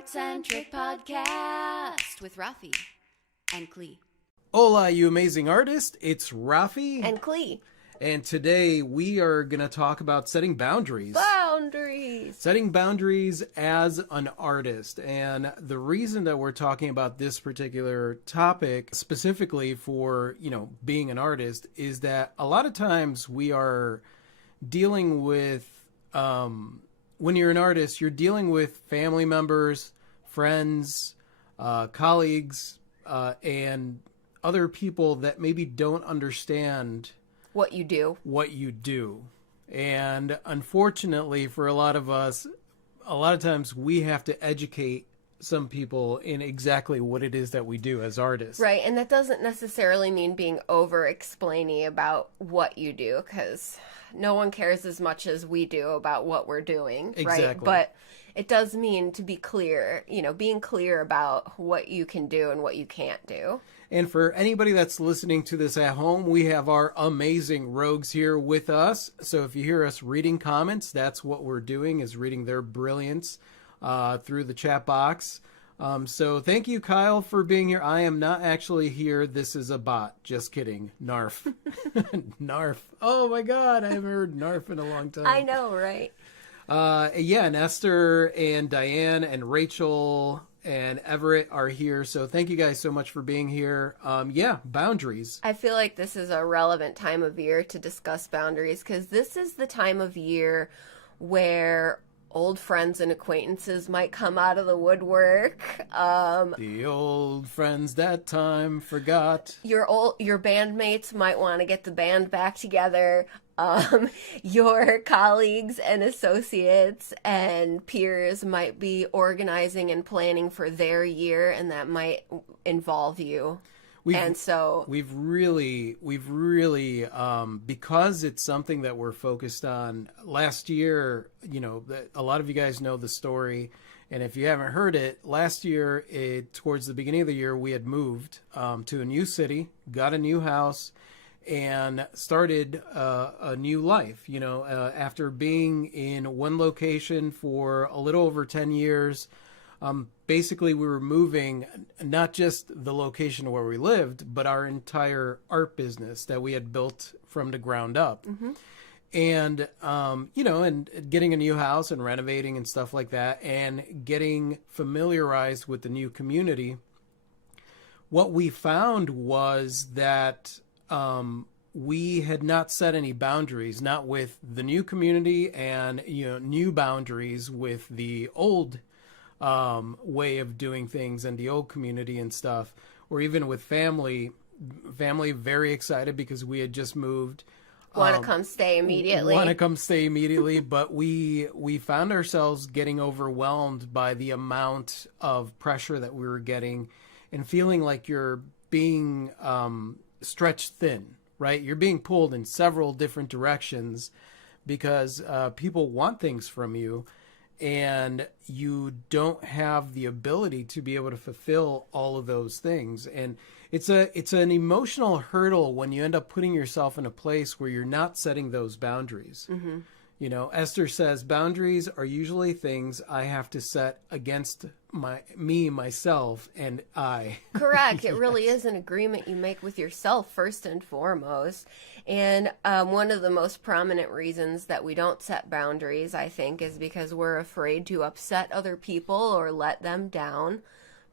Art-centric podcast with Rafi and Klee. Hola, you amazing artist. It's Rafi. And Klee. And today we are going to talk about setting boundaries. Boundaries. Setting boundaries as an artist. And the reason that we're talking about this particular topic specifically for, being an artist is that a lot of times we are dealing with, when you're an artist, you're dealing with family members, friends, colleagues, and other people that maybe don't understand what you do. And unfortunately for a lot of us, a lot of times we have to educate some people in exactly what it is that we do as artists. Right, and that doesn't necessarily mean being over-explaining about what you do, because no one cares as much as we do about what we're doing, exactly. Right? But it does mean to be clear, being clear about what you can do and what you can't do. And for anybody that's listening to this at home, we have our amazing rogues here with us. So if you hear us reading comments, that's what we're doing, is reading their brilliance through the chat box. So thank you, Kyle, for being here. I am not actually here. This is a bot. Just kidding. Narf. Narf. Oh, my God. I haven't heard Narf in a long time. I know, right? And Esther and Diane and Rachel and Everett are here. So thank you guys so much for being here. Boundaries. I feel like this is a relevant time of year to discuss boundaries, because this is the time of year where old friends and acquaintances might come out of the woodwork. The old friends that time forgot. Your bandmates might want to get the band back together. Your colleagues and associates and peers might be organizing and planning for their year, and that might involve you. We've really, because it's something that we're focused on. Last year, a lot of you guys know the story, and if you haven't heard it, last year, towards the beginning of the year, we had moved to a new city, got a new house, and started a new life. After being in one location for a little over 10 years. Basically, we were moving not just the location where we lived, but our entire art business that we had built from the ground up. Mm-hmm. And, and getting a new house and renovating and stuff like that, and getting familiarized with the new community. What we found was that we had not set any boundaries, not with the new community, and, new boundaries with the old way of doing things and the old community and stuff, or even with family very excited because we had just moved. Want to come stay immediately. But we found ourselves getting overwhelmed by the amount of pressure that we were getting, and feeling like you're being stretched thin, right? You're being pulled in several different directions because people want things from you, and you don't have the ability to be able to fulfill all of those things. And it's an emotional hurdle when you end up putting yourself in a place where you're not setting those boundaries. Mm-hmm. Esther says, boundaries are usually things I have to set against myself, and I. Correct. It really is an agreement you make with yourself first and foremost. And one of the most prominent reasons that we don't set boundaries, I think, is because we're afraid to upset other people or let them down.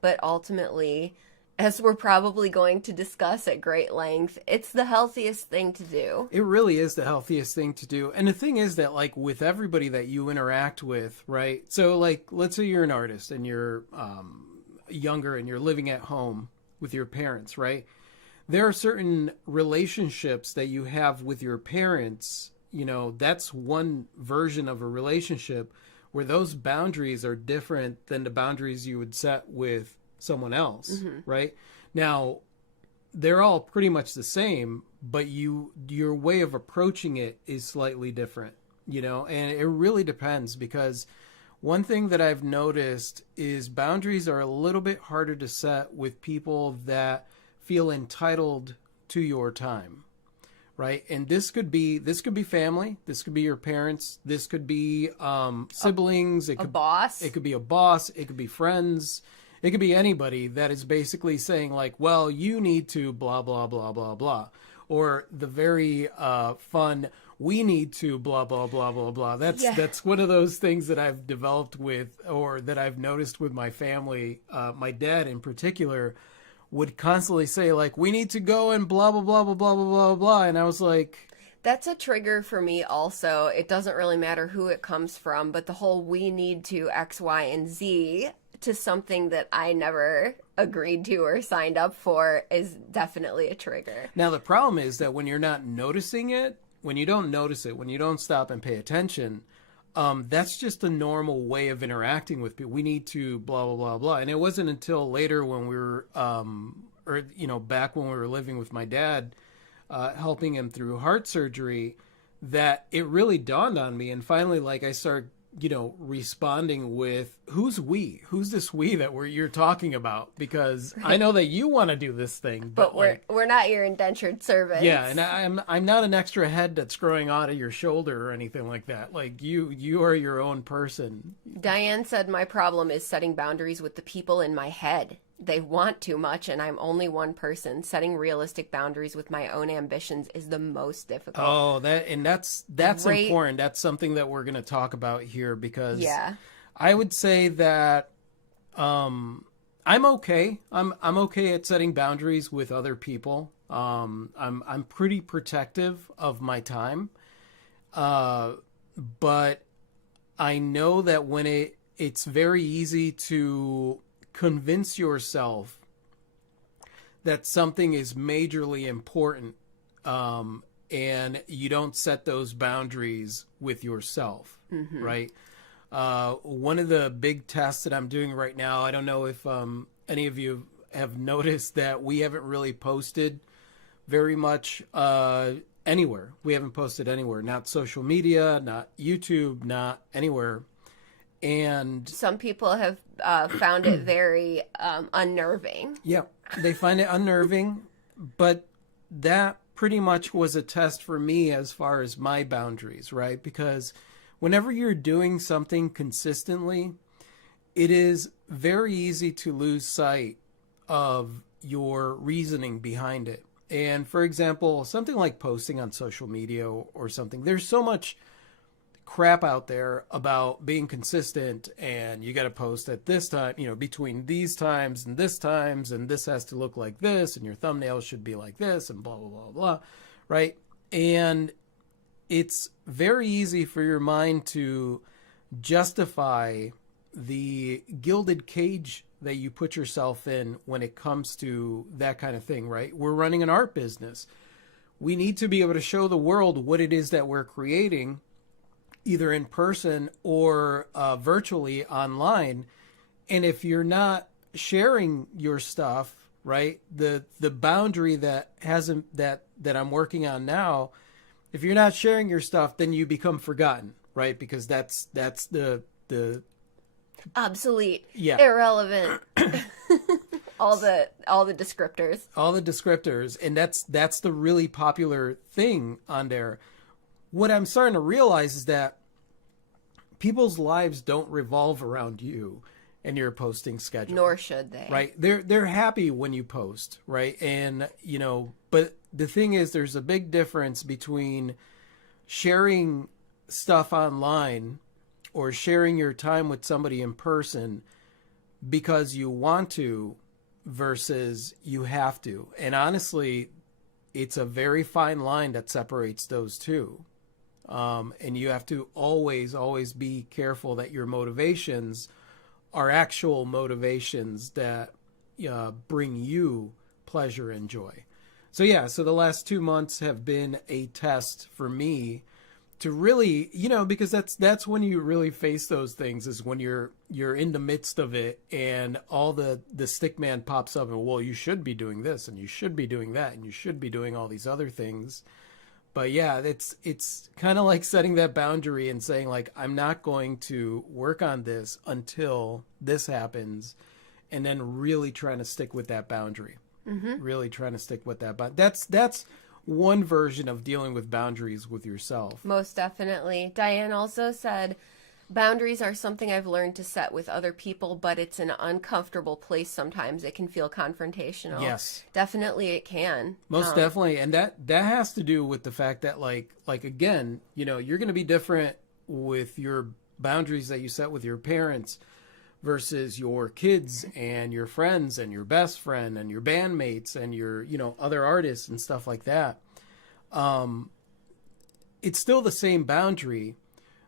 But ultimately, as we're probably going to discuss at great length, it's the healthiest thing to do. It really is the healthiest thing to do. And the thing is that, with everybody that you interact with, right? So, let's say you're an artist and you're younger and you're living at home with your parents, right? There are certain relationships that you have with your parents. That's one version of a relationship where those boundaries are different than the boundaries you would set with someone else, mm-hmm. right? Now, they're all pretty much the same, but your way of approaching it is slightly different, and it really depends, because one thing that I've noticed is boundaries are a little bit harder to set with people that feel entitled to your time, right? And this could be family, this could be your parents, this could be siblings, A boss. it could be a boss, it could be friends, it could be anybody that is basically saying like, well, you need to blah blah blah blah blah, or the very fun, we need to blah blah blah blah blah. That's one of those things that I've developed with, or that I've noticed with my family. My dad in particular would constantly say like, we need to go and blah blah blah blah blah blah blah blah, and I was like, That's a trigger for me also. It doesn't really matter who it comes from, but the whole we need to X, Y, and Z to something that I never agreed to or signed up for is definitely a trigger. now the problem is that when you're not noticing it, when you don't notice it, when you don't stop and pay attention, that's just a normal way of interacting with people. We need to blah blah blah blah, and it wasn't until later when we were, or back when we were living with my dad, helping him through heart surgery, that it really dawned on me. And finally, like, I started, responding with, who's this we that you're talking about? Because I know that you want to do this thing, But like, we're not your indentured servants. yeah, and I'm not an extra head that's growing out of your shoulder or anything like that. Like, you are your own person. Diane said my problem is setting boundaries with the people in my head. They want too much, and I'm only one person. Setting realistic boundaries with my own ambitions is the most difficult. Oh, that's Great. important. That's something that we're going to talk about here, because Yeah. I would say that I'm okay. I'm okay at setting boundaries with other people. I'm pretty protective of my time, but I know that when it's very easy to convince yourself that something is majorly important, and you don't set those boundaries with yourself, right? One of the big tests that I'm doing right now, I don't know if any of you have noticed that we haven't really posted very much anywhere. We haven't posted anywhere, not social media, not YouTube, not anywhere. And Some people have found it very unnerving. yeah, they find it unnerving, but that pretty much was a test for me as far as my boundaries, right? Because whenever you're doing something consistently, it is very easy to lose sight of your reasoning behind it. And for example, something like posting on social media or something, there's so much crap out there about being consistent, and you got to post at this time, between these times, and this has to look like this, and your thumbnail should be like this, and blah, blah, blah, blah, right? And it's very easy for your mind to justify the gilded cage that you put yourself in when it comes to that kind of thing, right? We're running an art business. We need to be able to show the world what it is that we're creating, either in person or virtually online. And if you're not sharing your stuff, right, the boundary that I'm working on now, if you're not sharing your stuff, then you become forgotten, right? Because that's the Obsolete. Yeah. Irrelevant. all the descriptors. all the descriptors, and that's the really popular thing on there. What I'm starting to realize is that people's lives don't revolve around you and your posting schedule. Nor should they. Right? They're happy when you post, right? And but the thing is, there's a big difference between sharing stuff online or sharing your time with somebody in person because you want to versus you have to. And honestly, it's a very fine line that separates those two. And you have to always be careful that your motivations are actual motivations that bring you pleasure and joy. So the last 2 months have been a test for me to really, because that's when you really face those things, is when you're in the midst of it and all the stick man pops up and, well, you should be doing this and you should be doing that and you should be doing all these other things. But yeah, it's kind of like setting that boundary and saying, like, I'm not going to work on this until this happens, and then really trying to stick with that boundary. Mm-hmm. Really trying to stick with that. But that's one version of dealing with boundaries with yourself. Most definitely. Diane also said, boundaries are something I've learned to set with other people, but it's an uncomfortable place sometimes. It can feel confrontational. Yes. Definitely it can. Most definitely. And that has to do with the fact that like again, you know, you're going to be different with your boundaries that you set with your parents versus your kids and your friends and your best friend and your bandmates and your, you know, other artists and stuff like that. It's still the same boundary.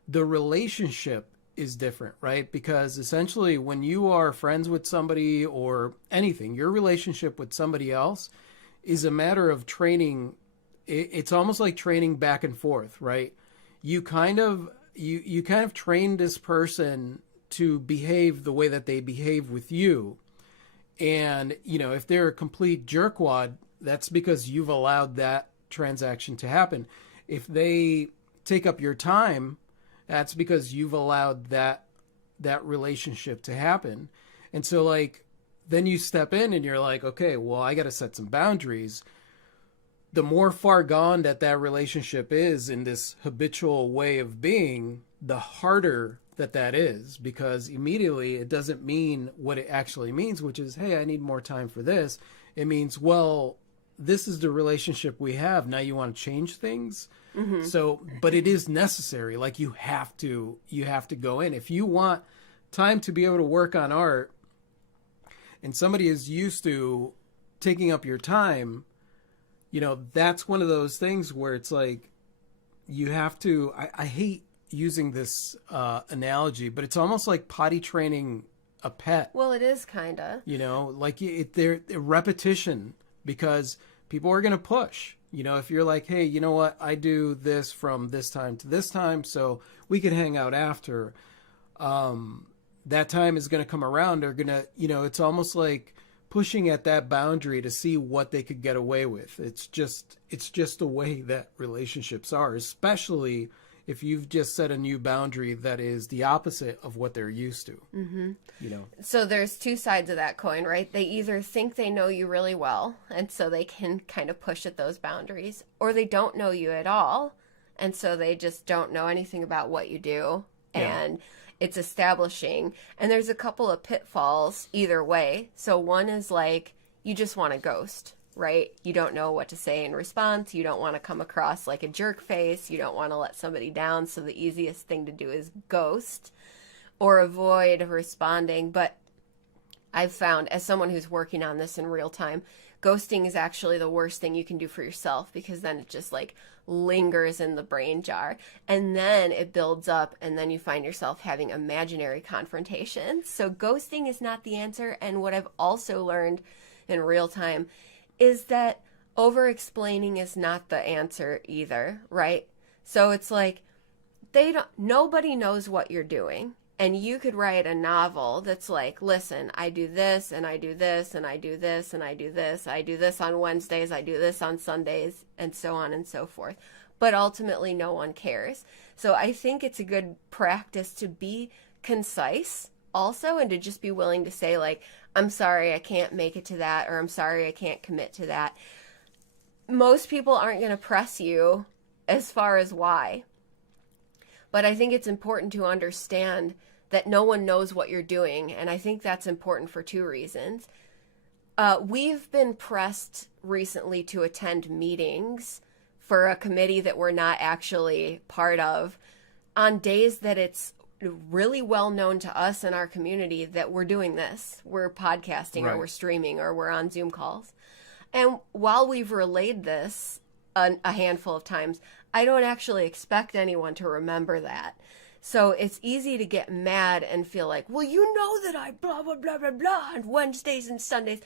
The relationship is different, right? Because essentially when you are friends with somebody or anything, your relationship with somebody else is a matter of training. It's almost like training back and forth, right? You kind of train this person to behave the way that they behave with you. And, you know, if they're a complete jerkwad, that's because you've allowed that transaction to happen. If they take up your time, that's because you've allowed that relationship to happen. And so like, then you step in and you're like, okay, well, I got to set some boundaries. The more far gone that relationship is in this habitual way of being, the harder that is, because immediately it doesn't mean what it actually means, which is, hey, I need more time for this. It means, well, this is the relationship we have. Now you want to change things. Mm-hmm. So, but it is necessary. Like you have to go in. If you want time to be able to work on art and somebody is used to taking up your time, you know, that's one of those things where it's like, you have to, I hate using this analogy, but it's almost like potty training a pet. Well, it is kind of. You know, like they're repetition, because people are going to push. You know, if you're like, hey, you know what, I do this from this time to this time, so we can hang out after. That time is going to come around. They're going to, you know, it's almost like pushing at that boundary to see what they could get away with. It's just the way that relationships are, especially if you've just set a new boundary that is the opposite of what they're used to. Mm-hmm. You know. So there's two sides of that coin, right? They either think they know you really well, and so they can kind of push at those boundaries, or they don't know you at all, and so they just don't know anything about what you do, and it's establishing. And there's a couple of pitfalls either way. So one is like, you just want to ghost, right? You don't know what to say in response. You don't want to come across like a jerk face. You don't want to let somebody down. So the easiest thing to do is ghost or avoid responding. But I've found, as someone who's working on this in real time, ghosting is actually the worst thing you can do for yourself, because then it just like lingers in the brain jar, and then it builds up, and then you find yourself having imaginary confrontations. So ghosting is not the answer. And what I've also learned in real time is that over-explaining is not the answer either, right? So it's like, nobody knows what you're doing. And you could write a novel that's like, listen, I do this, and I do this, and I do this, and I do this. I do this on Wednesdays, I do this on Sundays, and so on and so forth. But ultimately, no one cares. So I think it's a good practice to be concise also, and to just be willing to say, like, I'm sorry, I can't make it to that, or I'm sorry, I can't commit to that. Most people aren't going to press you as far as why. But I think it's important to understand that no one knows what you're doing. And I think that's important for two reasons. We've been pressed recently to attend meetings for a committee that we're not actually part of on days that it's really well known to us in our community that we're doing this. We're podcasting, right, or we're streaming, or we're on Zoom calls. And while we've relayed this a handful of times, I don't actually expect anyone to remember that. So it's easy to get mad and feel like, well, you know that I blah, blah, blah, blah, blah on Wednesdays and Sundays.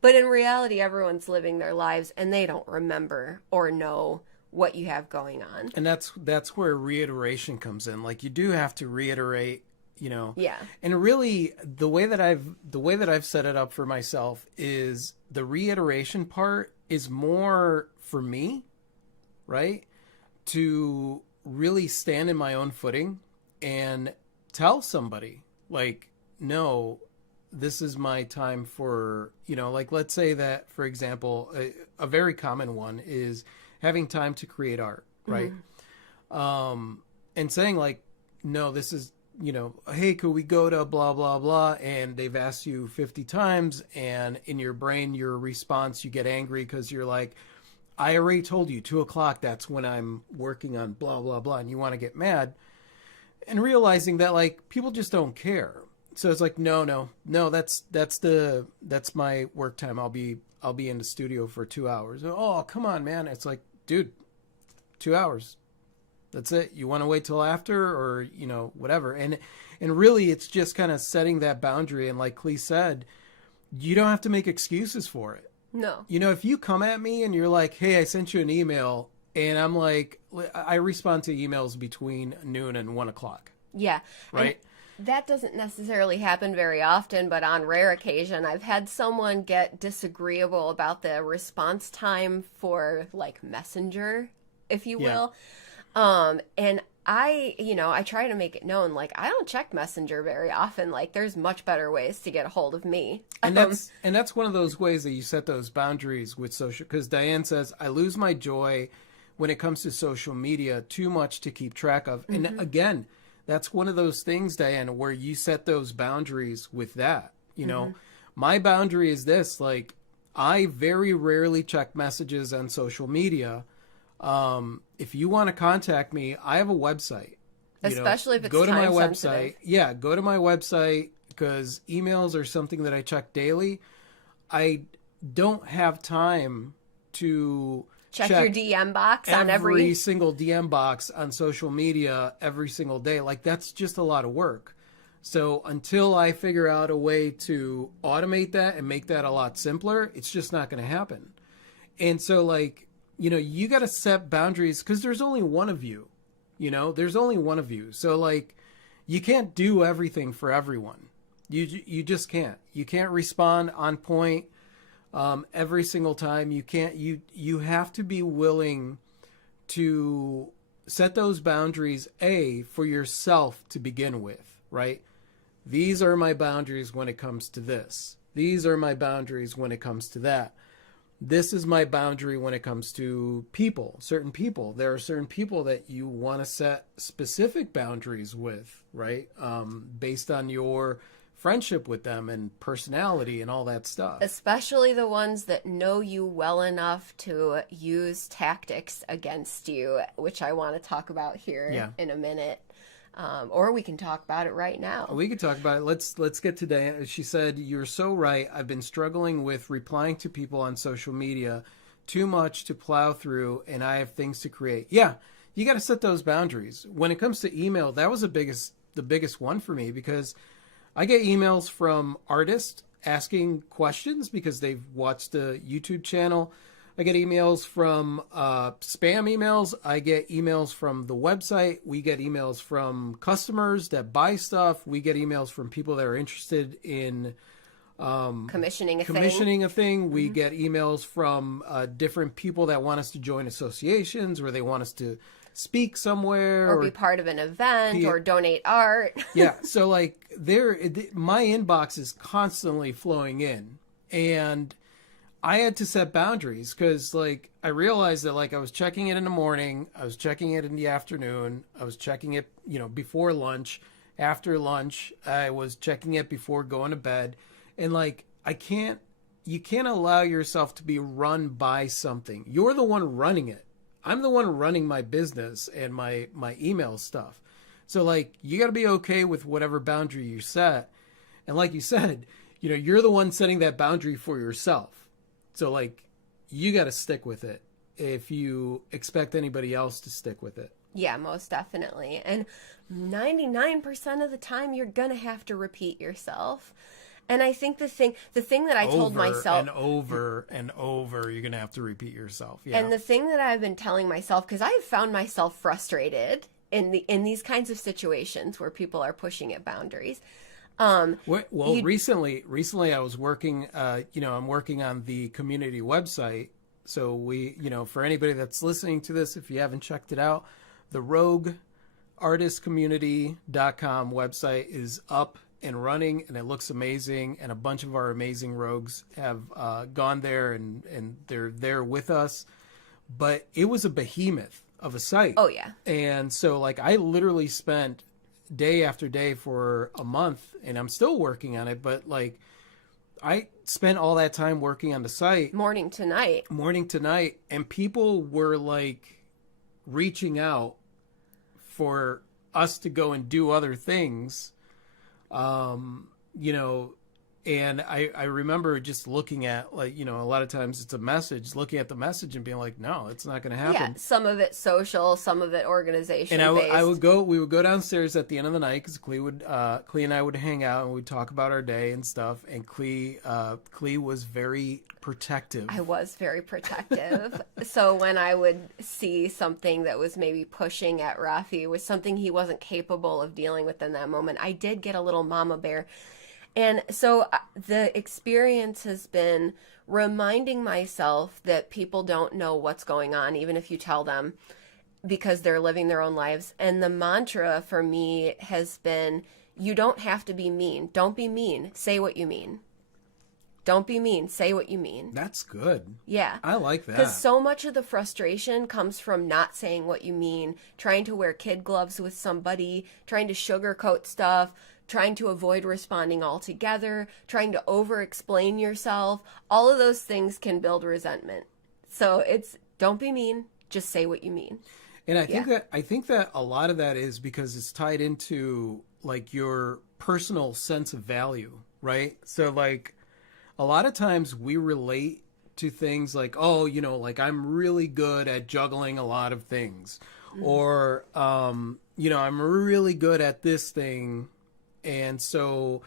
But in reality, everyone's living their lives and they don't remember or know what you have going on. And that's where reiteration comes in. Like, you do have to reiterate, you know. Yeah. And really, the way that I've set it up for myself is the reiteration part is more for me, right? To really stand in my own footing and tell somebody, like, no, this is my time for, you know, like, let's say that, for example, a very common one is, having time to create art, right? And saying like, no, this is, you know, hey, could we go to blah, blah, blah? And they've asked you 50 times, and in your brain, your response, you get angry because you're like, I already told you 2:00, that's when I'm working on blah, blah, blah. And you want to get mad, and realizing that like people just don't care. So it's like, no, that's my work time. I'll be in the studio for 2 hours. Oh, come on, man. It's like, dude, 2 hours. That's it. You want to wait till after, or, you know, whatever. And really it's just kind of setting that boundary. And like Clee said, you don't have to make excuses for it. No. You know, if you come at me and you're like, hey, I sent you an email, and I'm like, I respond to emails between noon and 1:00. Yeah. Right. And that doesn't necessarily happen very often, but on rare occasion, I've had someone get disagreeable about the response time for like Messenger, if you will. And I try to make it known, like, I don't check Messenger very often. Like, there's much better ways to get a hold of me. And that's one of those ways that you set those boundaries with social, because Diane says, I lose my joy when it comes to social media, too much to keep track of. And again, that's one of those things, Diane, where you set those boundaries with that. You know, my boundary is this, like, I very rarely check messages on social media. If you want to contact me, I have a website. Especially if it's go to my time website. sensitive. Yeah, go to my website, because emails are something that I check daily. I don't have time to Check your DM box on every single DM box on social media every single day. Like, that's just a lot of work. So until I figure out a way to automate that and make that a lot simpler, it's just not going to happen. And so, like, you know, you got to set boundaries, because there's only one of you. You know, there's only one of you. So, like, you can't do everything for everyone. You just can't. You can't respond on point every single time. You can't. You have to be willing to set those boundaries, for yourself to begin with, right? These are my boundaries when it comes to this. These are my boundaries when it comes to that. This is my boundary when it comes to people, certain people. There are certain people that you want to set specific boundaries with, right? Based on your friendship with them and personality and all that stuff. Especially the ones that know you well enough to use tactics against you, which I want to talk about here in a minute. Or we can talk about it right now. We can talk about it. Let's get to Diane. She said, you're so right. I've been struggling with replying to people on social media, too much to plow through, and I have things to create. Yeah, you got to set those boundaries. When it comes to email, that was the biggest one for me, because I get emails from artists asking questions because they've watched the YouTube channel. I get emails from spam emails. I get emails from the website. We get emails from customers that buy stuff. We get emails from people that are interested in commissioning a thing. We get emails from different people that want us to join associations, or they want us to speak somewhere, or be part of an event, or donate art. Yeah. So like my inbox is constantly flowing in, and I had to set boundaries, because like I realized that like I was checking it in the morning, I was checking it in the afternoon, I was checking it, you know, before lunch, after lunch, I was checking it before going to bed. And like you can't allow yourself to be run by something. You're the one running it. I'm the one running my business and my email stuff. So like you got to be okay with whatever boundary you set. And like you said, you know, you're the one setting that boundary for yourself. So, like, you got to stick with it if you expect anybody else to stick with it. Yeah, most definitely. And 99% of the time, you're going to have to repeat yourself. And I think the thing that I told myself... Over and over, you're going to have to repeat yourself. Yeah. And the thing that I've been telling myself, because I've found myself frustrated in these kinds of situations where people are pushing at boundaries... Recently I was working, I'm working on the community website. So for anybody that's listening to this, if you haven't checked it out, the rogueartistcommunity.com website is up and running, and it looks amazing. And a bunch of our amazing rogues have gone there, and they're there with us. but it was a behemoth of a site. Oh, yeah. And so, like, I literally spent day after day for a month, and I'm still working on it, but, like, I spent all that time working on the site Morning to night. and people were, like, reaching out for us to go and do other things, you know, and I remember just looking at, like, you know, a lot of times it's a message, looking at the message and being like, no, it's not going to happen. Yeah, some of it social, some of it organization And based. we would go downstairs at the end of the night because Clee and I would hang out and we'd talk about our day and stuff. And Clee was very protective. I was very protective. So when I would see something that was maybe pushing at Rafi, was something he wasn't capable of dealing with in that moment, I did get a little mama bear. And so the experience has been reminding myself that people don't know what's going on, even if you tell them, because they're living their own lives. And the mantra for me has been, you don't have to be mean. Don't be mean. Say what you mean. Don't be mean. Say what you mean. That's good. Yeah. I like that. Because so much of the frustration comes from not saying what you mean, trying to wear kid gloves with somebody, trying to sugarcoat stuff, trying to avoid responding altogether, trying to over-explain yourself. All of those things can build resentment. So it's, don't be mean, just say what you mean. And I think that a lot of that is because it's tied into, like, your personal sense of value, right? So, like, a lot of times we relate to things like, oh, you know, like, I'm really good at juggling a lot of things, or you know, I'm really good at this thing, and so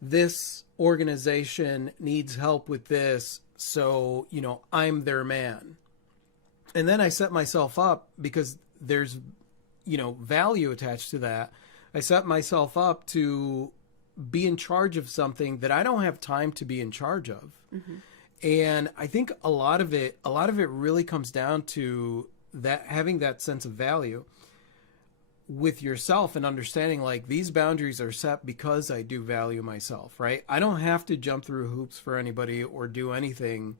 this organization needs help with this, so, you know, I'm their man. And then I set myself up, because there's, you know, value attached to that. I set myself up to be in charge of something that I don't have time to be in charge of. Mm-hmm. And I think a lot of it really comes down to that, having that sense of value with yourself and understanding, like, these boundaries are set because I do value myself, right? I don't have to jump through hoops for anybody or do anything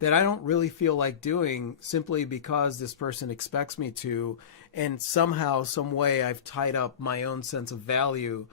that I don't really feel like doing simply because this person expects me to, and somehow, some way, I've tied up my own sense of value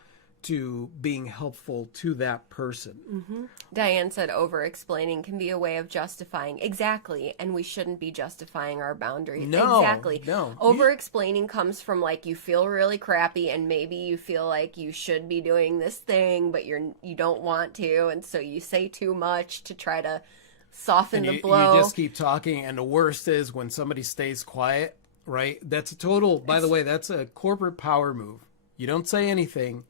to being helpful to that person. Mm-hmm. Diane said over-explaining can be a way of justifying. Exactly. And we shouldn't be justifying our boundaries. No, exactly. no. Over-explaining comes from, like, you feel really crappy and maybe you feel like you should be doing this thing, but you don't want to. And so you say too much to try to soften the blow. You just keep talking. And the worst is when somebody stays quiet, right? That's a total, by the way, that's a corporate power move. You don't say anything.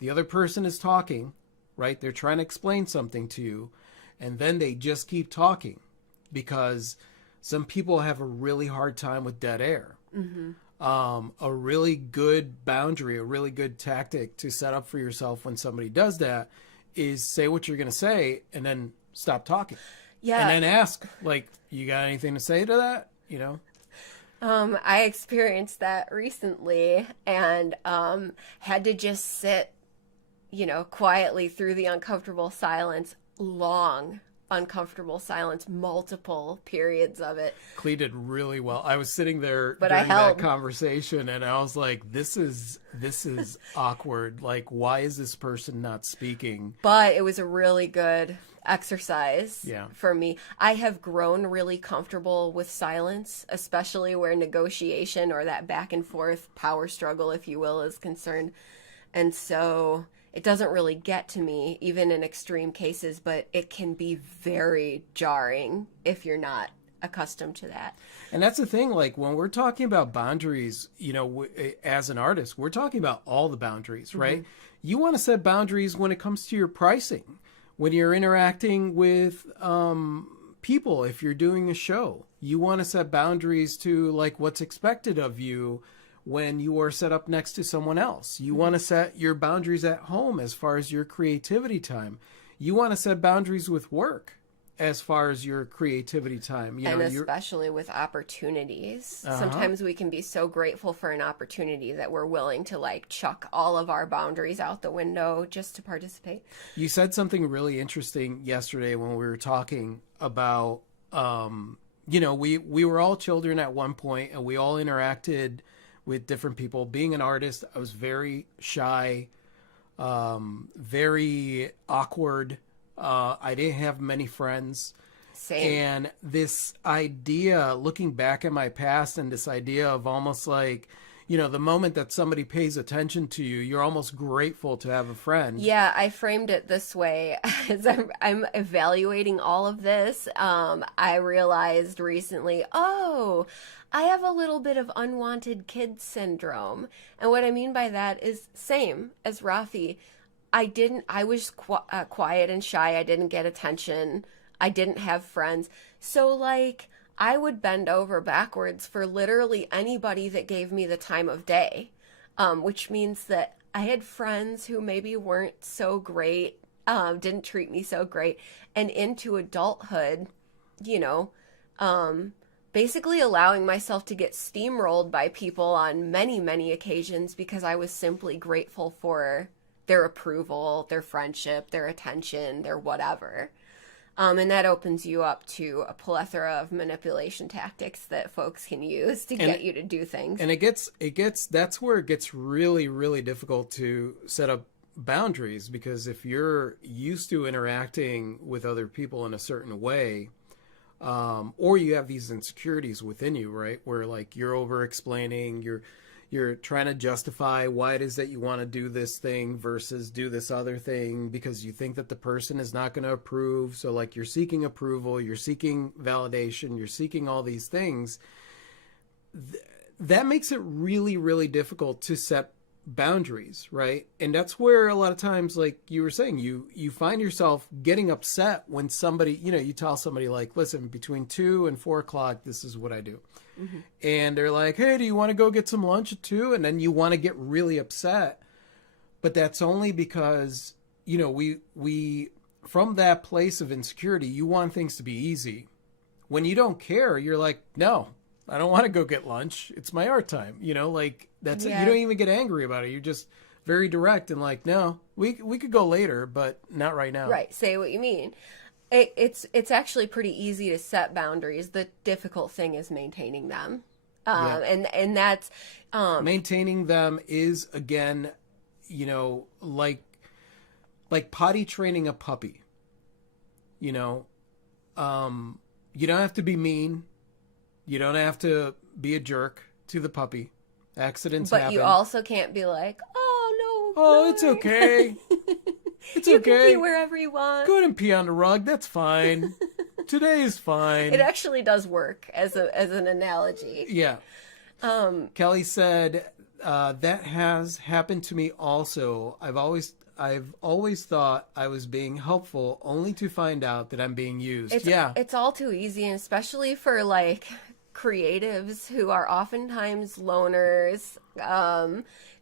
The other person is talking, right? They're trying to explain something to you, and then they just keep talking, because some people have a really hard time with dead air. Mm-hmm. A really good boundary, a really good tactic to set up for yourself when somebody does that is say what you're going to say and then stop talking. Yeah. And then ask, like, you got anything to say to that? You know? I experienced that recently and had to just sit, you know, quietly through the uncomfortable silence, long uncomfortable silence, multiple periods of it. Clee did really well. I was sitting there But during I held. that conversation, and I was like, this is awkward. Like, why is this person not speaking? But it was a really good exercise Yeah. for me. I have grown really comfortable with silence, especially where negotiation or that back and forth power struggle, if you will, is concerned. And so it doesn't really get to me, even in extreme cases, but it can be very jarring if you're not accustomed to that. And that's the thing, like, when we're talking about boundaries, you know, as an artist, we're talking about all the boundaries, right? Mm-hmm. You want to set boundaries when it comes to your pricing, when you're interacting with people, if you're doing a show. You want to set boundaries to, like, what's expected of you when you are set up next to someone else. You want to set your boundaries at home as far as your creativity time. You want to set boundaries with work as far as your creativity time. And especially with opportunities. Uh-huh. Sometimes we can be so grateful for an opportunity that we're willing to, like, chuck all of our boundaries out the window just to participate. You said something really interesting yesterday when we were talking about you know, we were all children at one point, and we all interacted with different people. Being an artist, I was very shy, very awkward. I didn't have many friends. Same. And this idea, looking back at my past, and this idea of almost like, you know, the moment that somebody pays attention to you, you're almost grateful to have a friend. Yeah, I framed it this way. As I'm evaluating all of this, I realized recently, oh, I have a little bit of unwanted kid syndrome. And what I mean by that is same as Rafi. I was quiet and shy. I didn't get attention. I didn't have friends. So, like, I would bend over backwards for literally anybody that gave me the time of day, which means that I had friends who maybe weren't so great, didn't treat me so great, and into adulthood, you know, basically allowing myself to get steamrolled by people on many, many occasions because I was simply grateful for their approval, their friendship, their attention, their whatever. And that opens you up to a plethora of manipulation tactics that folks can use to get you to do things. And that's where it gets really, really difficult to set up boundaries, because if you're used to interacting with other people in a certain way, or you have these insecurities within you, right? Where like you're over explaining, you're trying to justify why it is that you want to do this thing versus do this other thing because you think that the person is not going to approve. So like you're seeking approval, you're seeking validation, you're seeking all these things. That makes it really, really difficult to set boundaries, right? And that's where a lot of times, like you were saying, you find yourself getting upset when somebody, you know, you tell somebody like, listen, between 2 and 4 o'clock, this is what I do. Mm-hmm. And they're like, hey, do you want to go get some lunch at 2? And then you want to get really upset. But that's only because, you know, we from that place of insecurity, you want things to be easy. When you don't care, you're like, no, I don't want to go get lunch. It's my art time. You know, like that's it. You don't even get angry about it. You're just very direct and like, no, we could go later, but not right now. Right. Say what you mean. It's actually pretty easy to set boundaries. The difficult thing is maintaining them. And that's maintaining them is, again, you know, like potty training a puppy. You know, you don't have to be mean. You don't have to be a jerk to the puppy. Accidents happen. But you also can't be like, oh, no. Oh, it's okay. It's you okay. You can pee wherever you want. Go ahead and pee on the rug. That's fine. Today is fine. It actually does work as an analogy. Yeah. Kelly said, that has happened to me also. I've always thought I was being helpful only to find out that I'm being used. It's all too easy, and especially for like creatives who are oftentimes loners,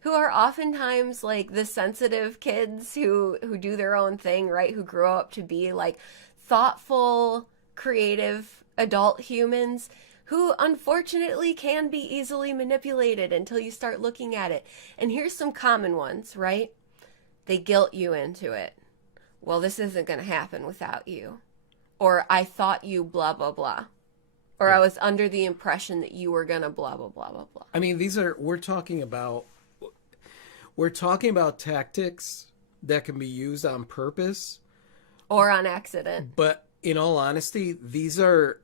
who are oftentimes like the sensitive kids who do their own thing, right? Who grow up to be like thoughtful, creative adult humans who unfortunately can be easily manipulated until you start looking at it. And here's some common ones, right? They guilt you into it. Well, this isn't going to happen without you. Or I thought you blah, blah, blah. Or I was under the impression that you were going to blah, blah, blah, blah, blah. I mean, we're talking about tactics that can be used on purpose. Or on accident. But in all honesty, these are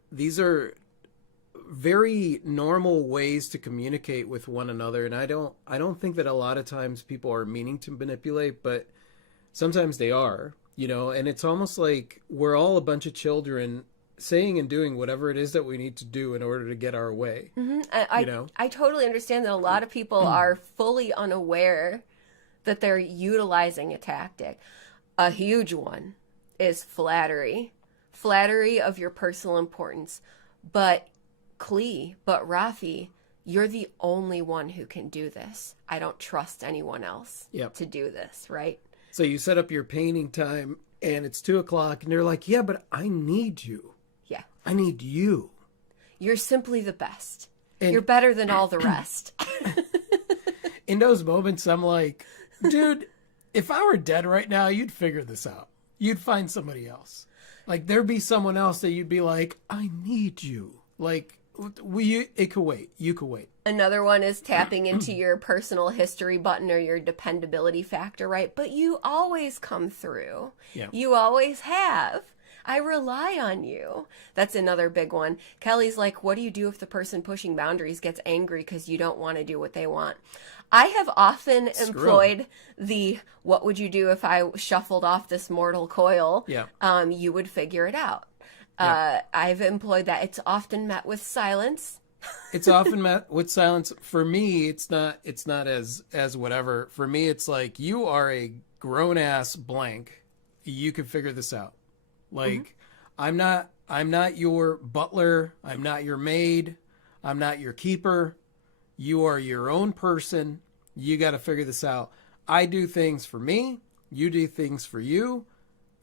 very normal ways to communicate with one another. And I don't think that a lot of times people are meaning to manipulate, but sometimes they are, you know, and it's almost like we're all a bunch of children saying and doing whatever it is that we need to do in order to get our way. Mm-hmm. I totally understand that a lot of people Mm. are fully unaware that they're utilizing a tactic. A huge one is flattery. Flattery of your personal importance. But Rafi, you're the only one who can do this. I don't trust anyone else to do this, right? So you set up your painting time and it's 2 o'clock and they're like, yeah, but I need you. Yeah. I need you. You're simply the best. And you're better than all the rest. In those moments, I'm like, dude, if I were dead right now, you'd figure this out. You'd find somebody else. Like, there'd be someone else that you'd be like, I need you. Like, it could wait. You could wait. Another one is tapping into your personal history button or your dependability factor, right? But you always come through. Yeah. You always have. I rely on you. That's another big one. Kelly's like, what do you do if the person pushing boundaries gets angry because you don't want to do what they want? I have often employed the, what would you do if I shuffled off this mortal coil? Yeah. You would figure it out. Yeah. I've employed that. It's often met with silence. It's often met with silence. For me, it's not as whatever. For me, it's like, you are a grown ass blank. You can figure this out. Like, I'm not your butler. I'm not your maid. I'm not your keeper. You are your own person. You got to figure this out. I do things for me. You do things for you.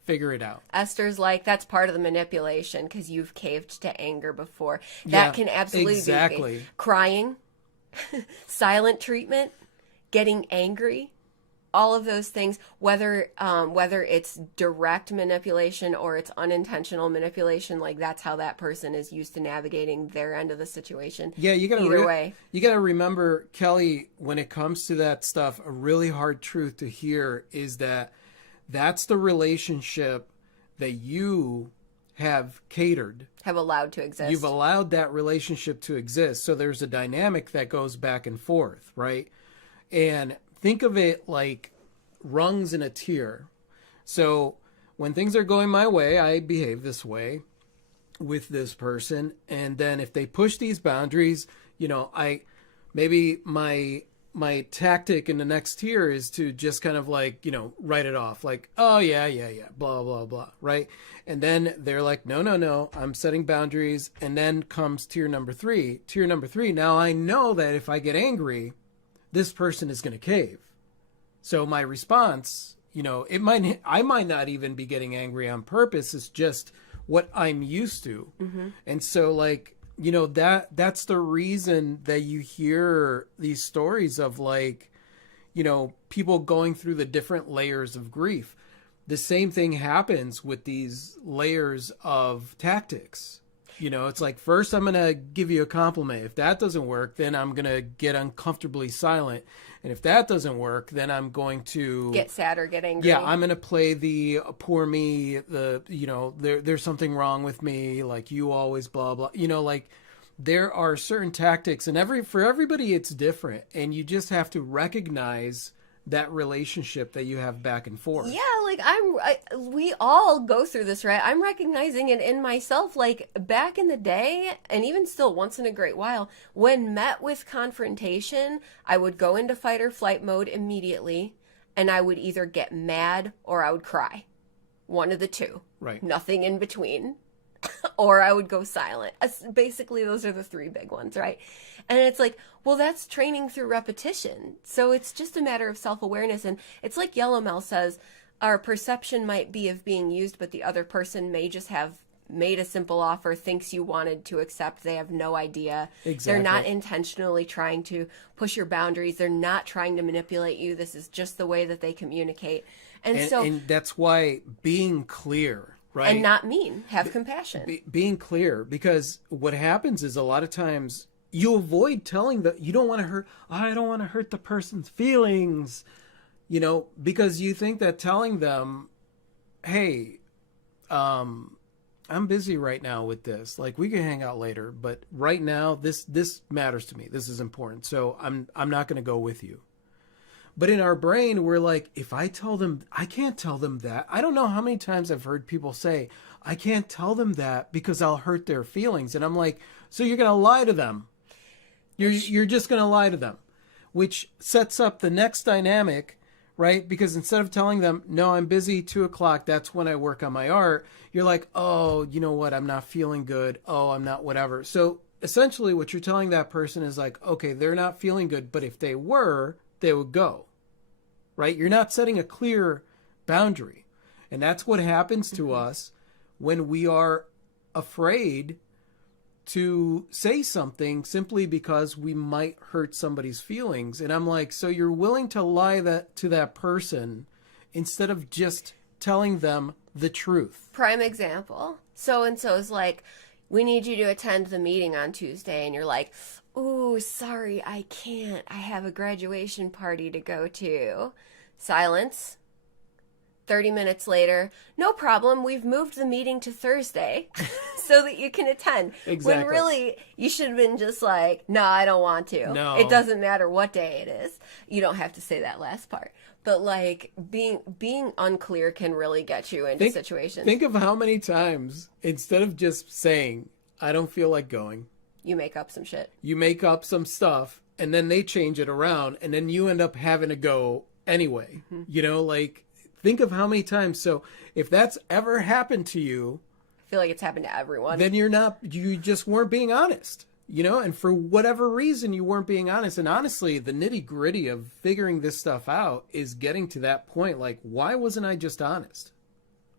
Figure it out. Esther's like, that's part of the manipulation because you've caved to anger before. That can absolutely be crying, silent treatment, getting angry, all of those things, whether it's direct manipulation or it's unintentional manipulation, like that's how that person is used to navigating their end of the situation. Yeah, you gotta either way. You gotta remember, Kelly, when it comes to that stuff, a really hard truth to hear is that that's the relationship that you have catered. Have allowed to exist. You've allowed that relationship to exist. So there's a dynamic that goes back and forth, right? And think of it like rungs in a tier. So when things are going my way, I behave this way with this person. And then if they push these boundaries, maybe my tactic in the next tier is to just kind of like, write it off. Like, oh yeah, blah, blah, blah. Right. And then they're like, no, I'm setting boundaries. And then comes tier number three. Now I know that if I get angry, this person is going to cave. So my response, I might not even be getting angry on purpose. It's just what I'm used to. Mm-hmm. And so like, that's the reason that you hear these stories of like, people going through the different layers of grief. The same thing happens with these layers of tactics. It's like, first I'm going to give you a compliment. If that doesn't work, then I'm going to get uncomfortably silent. And if that doesn't work, then I'm going to get sad or get angry. Yeah, I'm going to play the poor me, there's something wrong with me, like you always blah, blah. Like there are certain tactics and for everybody it's different. And you just have to recognize that relationship that you have back and forth. Yeah, like we all go through this, right? I'm recognizing it in myself, like back in the day, and even still once in a great while, when met with confrontation, I would go into fight or flight mode immediately, and I would either get mad or I would cry. One of the two. Right. Nothing in between. Or I would go silent. Basically, those are the three big ones, right? And it's like, well, that's training through repetition. So it's just a matter of self-awareness. And it's like Yellowmel says, our perception might be of being used, but the other person may just have made a simple offer, thinks you wanted to accept. They have no idea. Exactly. They're not intentionally trying to push your boundaries. They're not trying to manipulate you. This is just the way that they communicate. And that's why being clear, right? And not mean. Have compassion. Being clear, because what happens is a lot of times you avoid telling you don't want to hurt. I don't want to hurt the person's feelings, because you think that telling them, hey, I'm busy right now with this. Like we can hang out later, but right now this matters to me. This is important. So I'm not going to go with you. But in our brain, we're like, if I tell them, I can't tell them that. I don't know how many times I've heard people say, I can't tell them that because I'll hurt their feelings. And I'm like, so you're going to lie to them. You're just going to lie to them, which sets up the next dynamic, right? Because instead of telling them, no, I'm busy 2:00, that's when I work on my art. You're like, oh, you know what? I'm not feeling good. Oh, I'm not whatever. So essentially what you're telling that person is like, okay, they're not feeling good, but if they were, they would go, right? You're not setting a clear boundary. And that's what happens to us when we are afraid to say something simply because we might hurt somebody's feelings. And I'm like, so you're willing to lie to that person instead of just telling them the truth. Prime example. So-and-so is like, we need you to attend the meeting on Tuesday, and you're like, ooh, sorry, I can't. I have a graduation party to go to. Silence. 30 minutes later, no problem, we've moved the meeting to Thursday so that you can attend. Exactly. When really, you should have been just like, no, I don't want to. No. It doesn't matter what day it is. You don't have to say that last part. But like being unclear can really get you into situations. Think of how many times, instead of just saying, I don't feel like going, You make up some shit. you make up some stuff, and then they change it around, and then you end up having to go anyway. You know, like, think of how many times. So if that's ever happened to you, I feel like it's happened to everyone. then you just weren't being honest, you know, and for whatever reason you weren't being honest. And honestly, the nitty gritty of figuring this stuff out is getting to that point. Like, why wasn't I just honest?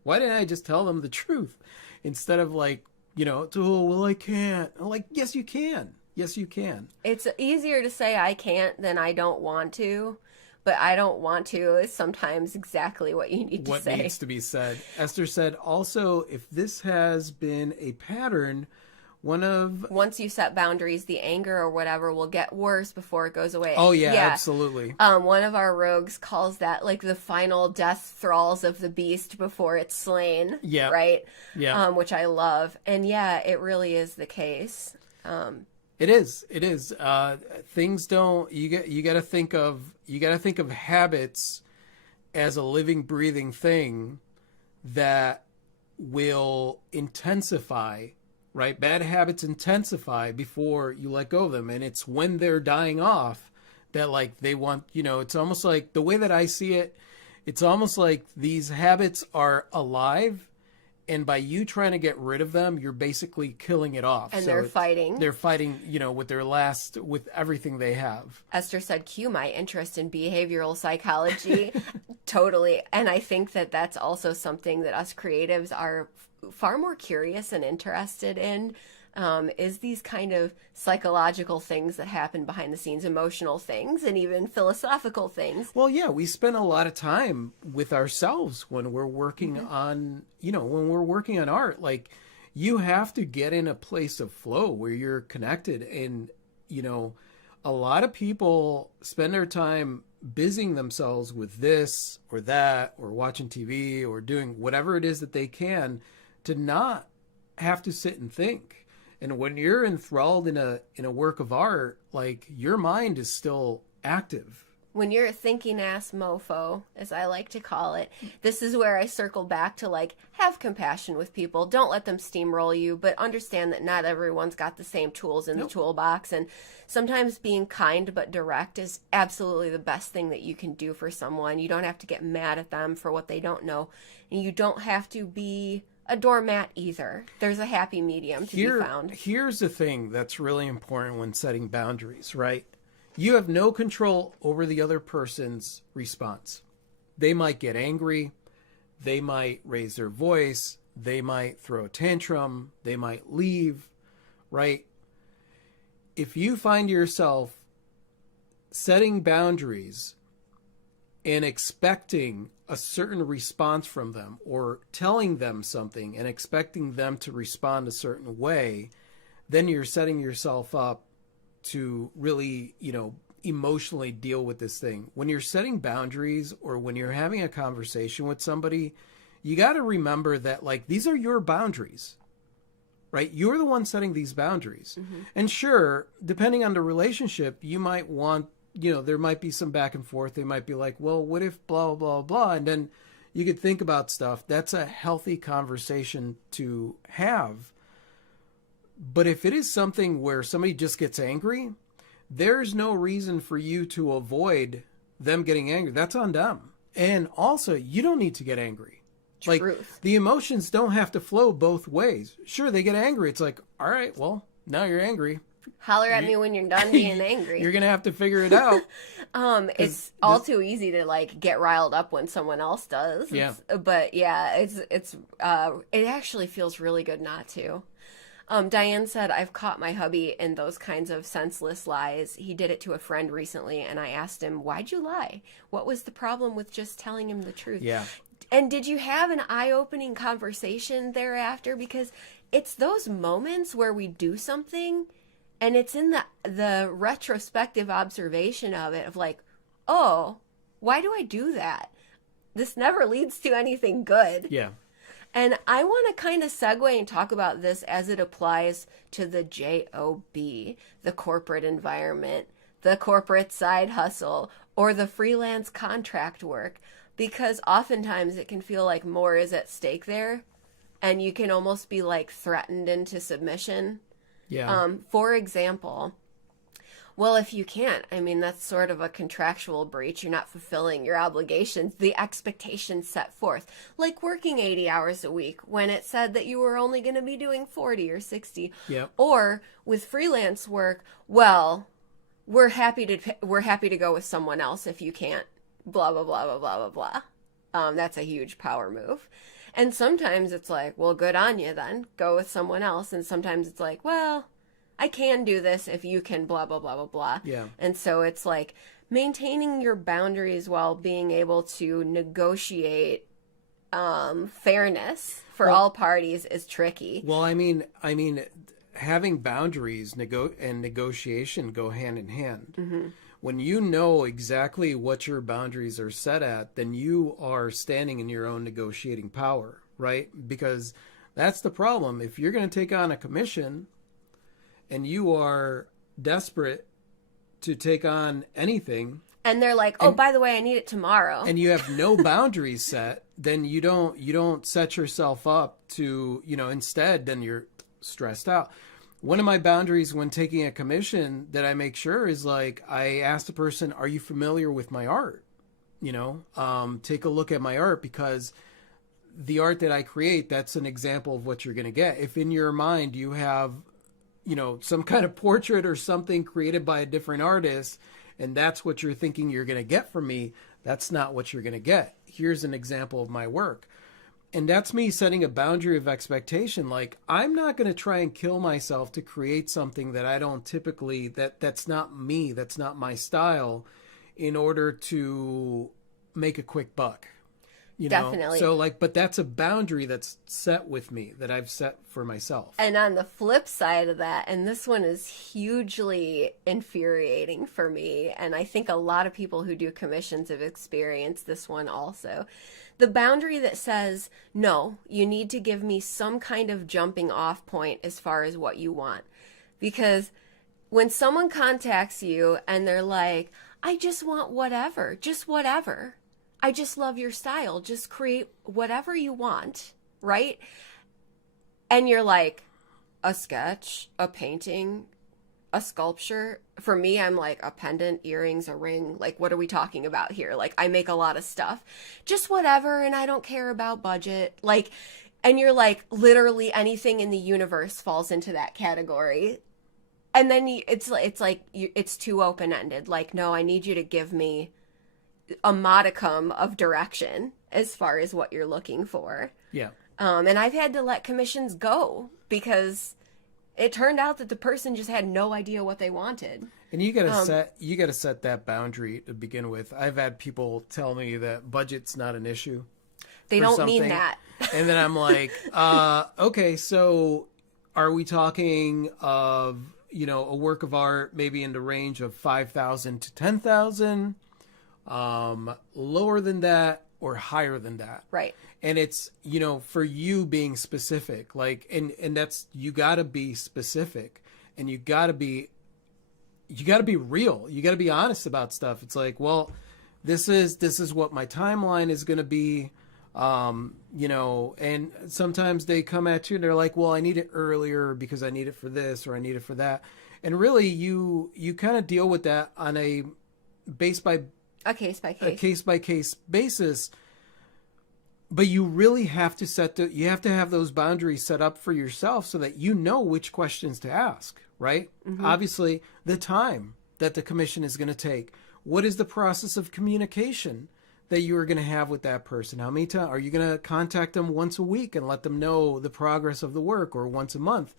Why didn't I just tell them the truth instead of like, you know, oh, well, I can't. I'm like, yes, you can. Yes, you can. It's easier to say I can't than I don't want to. But I don't want to is sometimes exactly what you need to What say. needs to be said. Esther said, also, if this has been a pattern, Once you set boundaries, the anger or whatever will get worse before it goes away. Oh, yeah, absolutely. One of our rogues calls that like the final death thralls of the beast before it's slain. Yeah. Right? Yeah. Which I love. And yeah, it really is the case. It is. Things don't. You got to think of habits as a living, breathing thing that will intensify. Right, bad habits intensify before you let go of them, and it's when they're dying off that like they want. You know, it's almost like the way that I see it. It's almost like these habits are alive. And by you trying to get rid of them, you're basically killing it off. And they're fighting. They're fighting, you know, with everything they have. Esther said, cue my interest in behavioral psychology. Totally. And I think that that's also something that us creatives are far more curious and interested in, is these kind of psychological things that happen behind the scenes, emotional things, and even philosophical things. Well, yeah, we spend a lot of time with ourselves when we're working on, you know, when we're working on art. Like, you have to get in a place of flow where you're connected. And, you know, a lot of people spend their time busying themselves with this or that, or watching TV, or doing whatever it is that they can to not have to sit and think. And when you're enthralled in a work of art, like, your mind is still active. When you're a thinking ass mofo, as I like to call it, this is where I circle back to like, have compassion with people. Don't let them steamroll you, but understand that not everyone's got the same tools in the toolbox. And sometimes being kind but direct is absolutely the best thing that you can do for someone. You don't have to get mad at them for what they don't know. And you don't have to be a doormat either. There's a happy medium to be found. Here's the thing that's really important when setting boundaries, right? You have no control over the other person's response. They might get angry. They might raise their voice. They might throw a tantrum. They might leave, right? If you find yourself setting boundaries and expecting a certain response from them, or telling them something and expecting them to respond a certain way, then you're setting yourself up to really, you know, emotionally deal with this thing. When you're setting boundaries, or when you're having a conversation with somebody, you got to remember that, like, these are your boundaries, right? You're the one setting these boundaries. And sure, depending on the relationship, you might want, you know, there might be some back and forth. They might be like, well, what if blah, blah, blah. And then you could think about stuff. That's a healthy conversation to have. But if it is something where somebody just gets angry, there's no reason for you to avoid them getting angry. That's on them. And also, you don't need to get angry. Truth. Like, the emotions don't have to flow both ways. Sure, they get angry. It's like, all right, well, now you're angry. Holler at me when you're done being angry. You're going to have to figure it out. It's all too easy to like get riled up when someone else does. Yeah. But yeah, it actually feels really good not to. Diane said, I've caught my hubby in those kinds of senseless lies. He did it to a friend recently, and I asked him, why'd you lie? What was the problem with just telling him the truth? Yeah. And did you have an eye-opening conversation thereafter? Because it's those moments where we do something and it's in the retrospective observation of it, of like, oh, why do I do that? This never leads to anything good. Yeah. And I want to kind of segue and talk about this as it applies to the JOB, the corporate environment, the corporate side hustle, or the freelance contract work, because oftentimes it can feel like more is at stake there, and you can almost be like threatened into submission. Yeah. For example, well, if you can't, I mean, that's sort of a contractual breach. You're not fulfilling your obligations, the expectations set forth, like working 80 hours a week when it said that you were only going to be doing 40 or 60. Yep. Or with freelance work, well, we're happy to go with someone else if you can't, blah, blah, blah, blah, blah, blah, blah. That's a huge power move. And sometimes it's like, well, good on you then. Go with someone else. And sometimes it's like, well, I can do this if you can blah, blah, blah, blah, blah. Yeah. And so it's like maintaining your boundaries while being able to negotiate fairness for all parties is tricky. Well, I mean, having boundaries and negotiation go hand in hand. Mm-hmm. When you know exactly what your boundaries are set at, then you are standing in your own negotiating power, right? Because that's the problem. If you're going to take on a commission and you are desperate to take on anything, and they're like, oh, by the way, I need it tomorrow, and you have no boundaries set, then you don't set yourself up to, instead then you're stressed out. One of my boundaries when taking a commission that I make sure is like, I ask the person, are you familiar with my art? Take a look at my art, because the art that I create, that's an example of what you're going to get. If in your mind you have, some kind of portrait or something created by a different artist, and that's what you're thinking you're going to get from me, that's not what you're going to get. Here's an example of my work. And that's me setting a boundary of expectation. Like, I'm not going to try and kill myself to create something that I don't typically, that's not me, that's not my style, in order to make a quick buck. Definitely. So but that's a boundary that's set with me, that I've set for myself. And on the flip side of that, and this one is hugely infuriating for me, and I think a lot of people who do commissions have experienced this one also. The boundary that says, no, you need to give me some kind of jumping off point as far as what you want. Because when someone contacts you and they're like, I just want whatever, just whatever. I just love your style. Just create whatever you want, right? And you're like, a sketch, a painting, a sculpture. For me, I'm like, a pendant, earrings, a ring. Like, what are we talking about here? Like, I make a lot of stuff. Just whatever, and I don't care about budget. Like, and you're like, literally anything in the universe falls into that category. And then it's too open-ended. Like, no, I need you to give me a modicum of direction as far as what you're looking for. Yeah. And I've had to let commissions go because it turned out that the person just had no idea what they wanted. And you gotta set that boundary to begin with. I've had people tell me that budget's not an issue. They don't mean that. And then I'm like, okay, so are we talking of, a work of art maybe in the range of 5,000 to 10,000? Lower than that or higher than that. Right. And it's, for you being specific, like, and that's, you gotta be specific, and you gotta be real. You gotta be honest about stuff. It's like, well, this is what my timeline is going to be. And sometimes they come at you and they're like, well, I need it earlier because I need it for this or I need it for that. And really you kind of deal with that on a case by case basis, but you really have to you have to have those boundaries set up for yourself so that you know which questions to ask, right? Mm-hmm. Obviously, the time that the commission is going to take. What is the process of communication that you are going to have with that person? How many times are you going to contact them once a week and let them know the progress of the work, or once a month?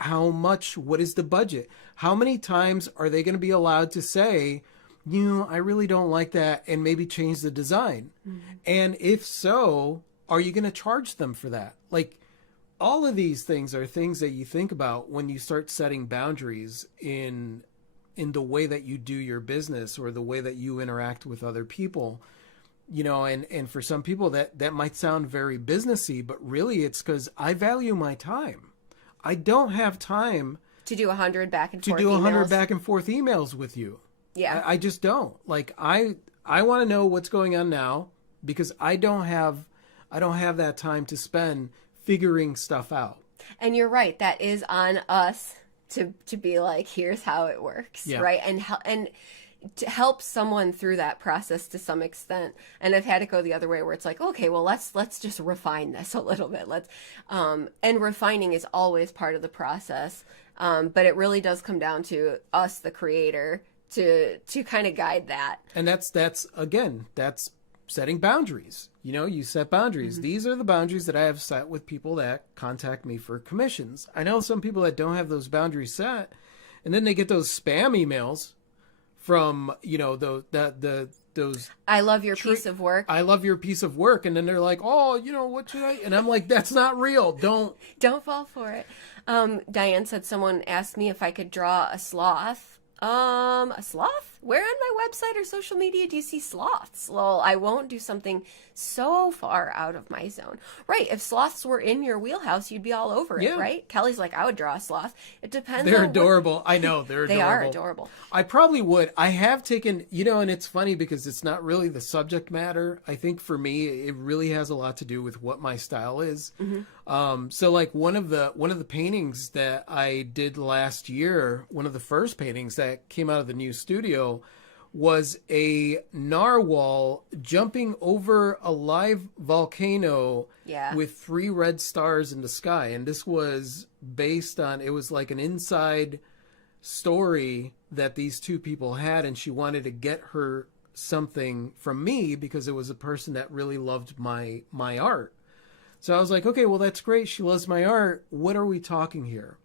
How much? What is the budget? How many times are they going to be allowed to say, I really don't like that, and maybe change the design? Mm-hmm. And if so, are you going to charge them for that? Like, all of these things are things that you think about when you start setting boundaries in the way that you do your business or the way that you interact with other people. You know, and for some people that might sound very businessy, but really it's because I value my time. I don't have time to do 100 back and to forth do 100 emails. back and forth emails with you. Yeah. I just don't. Like, I want to know what's going on now, because I don't have that time to spend figuring stuff out. And you're right. That is on us to be like, here's how it works, Yeah. right? And to help someone through that process to some extent. And I've had it go the other way where it's like, okay, well, let's just refine this a little bit. And refining is always part of the process. But it really does come down to us, the creator, to kind of guide that. And that's setting boundaries. You know, you set boundaries. Mm-hmm. These are the boundaries that I have set with people that contact me for commissions. I know some people that don't have those boundaries set, and then they get those spam emails from, you know, those I love your piece of work. I love your piece of work, and then they're like, oh, you know, what should I? And I'm like, that's not real. Don't fall for it. Diane said someone asked me if I could draw a sloth. A sloth? Where on my website or social media do you see sloths? Well, I won't do something so far out of my zone. Right, if sloths were in your wheelhouse, you'd be all over it, Yeah. right? Kelly's like, I would draw a sloth. It depends They're on what- adorable. I know, they're adorable. They are adorable. I probably would. I have taken, you know, and it's funny because it's not really the subject matter. I think for me, it really has a lot to do with what my style is. So like one of the paintings that I did last year, one of the first paintings that came out of the new studio, was a narwhal jumping over a live volcano Yeah. with 3 red stars in the sky. And this was based on, it was like an inside story that these two people had, and she wanted to get her something from me because it was a person that really loved my art. So I was like, okay, well, that's great. She loves my art. What are we talking here?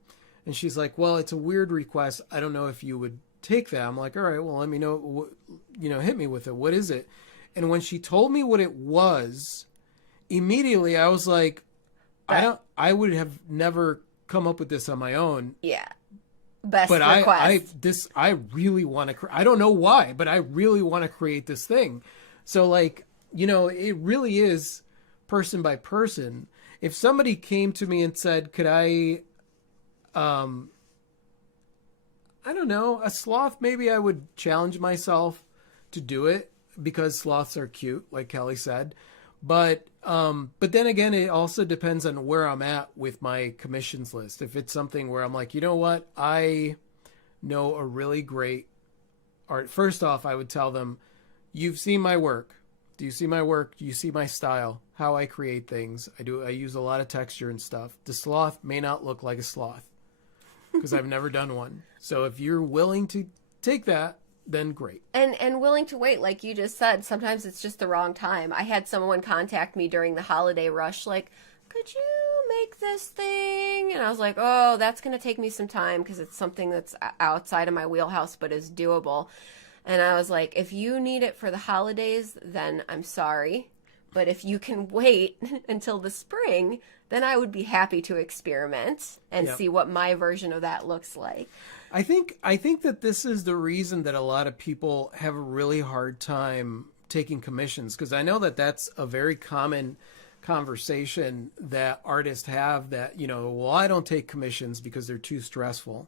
And she's like, well, it's a weird request. I don't know if you would take that. I'm like, all right, well, let me know, you know, hit me with it. What is it? And when she told me what it was, immediately I was like, I would have never come up with this on my own. Yeah. Best But request. I really want to, I don't know why, but I really want to create this thing. So like, you know, it really is person by person. If somebody came to me and said, could I don't know, a sloth, maybe I would challenge myself to do it because sloths are cute, like Kelly said. But then again, it also depends on where I'm at with my commissions list. If it's something where I'm like, you know what, I know a really great art. First off, I would tell them, you've seen my work. Do you see my work? Do you see my style? How I create things? I use a lot of texture and stuff. The sloth may not look like a sloth because I've never done one. So if you're willing to take that, then great. And willing to wait, like you just said. Sometimes it's just the wrong time. I had someone contact me during the holiday rush, like, could you make this thing? And I was like, oh, that's going to take me some time because it's something that's outside of my wheelhouse but is doable. And I was like, if you need it for the holidays, then I'm sorry. But if you can wait until the spring, then I would be happy to experiment and Yep. see what my version of that looks like. I think that this is the reason that a lot of people have a really hard time taking commissions, because I know that that's a very common conversation that artists have, that, you know, well, I don't take commissions because they're too stressful.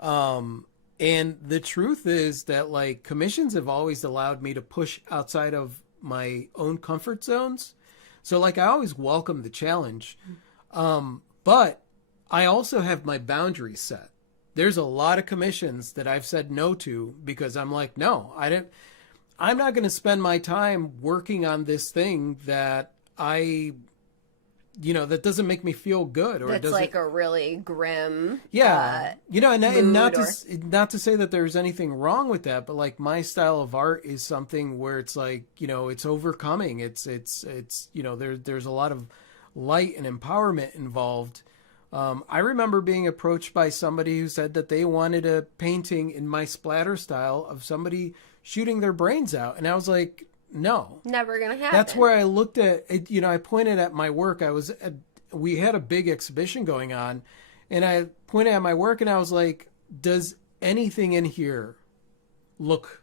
And the truth is that, like, commissions have always allowed me to push outside of my own comfort zones. So, like, I always welcome the challenge. But I also have my boundaries set. There's a lot of commissions that I've said no to because I'm like, no, I'm not going to spend my time working on this thing that that doesn't make me feel good, or That's doesn't, like a really grim. and not mood to say that there's anything wrong with that, but like my style of art is something where it's like, you know, it's overcoming. It's you know, there's a lot of light and empowerment involved. I remember being approached by somebody who said that they wanted a painting in my splatter style of somebody shooting their brains out, and I was like, no. Never gonna happen. That's where I looked at it. I pointed at my work. We had a big exhibition going on, and I pointed at my work and I was like, does anything in here look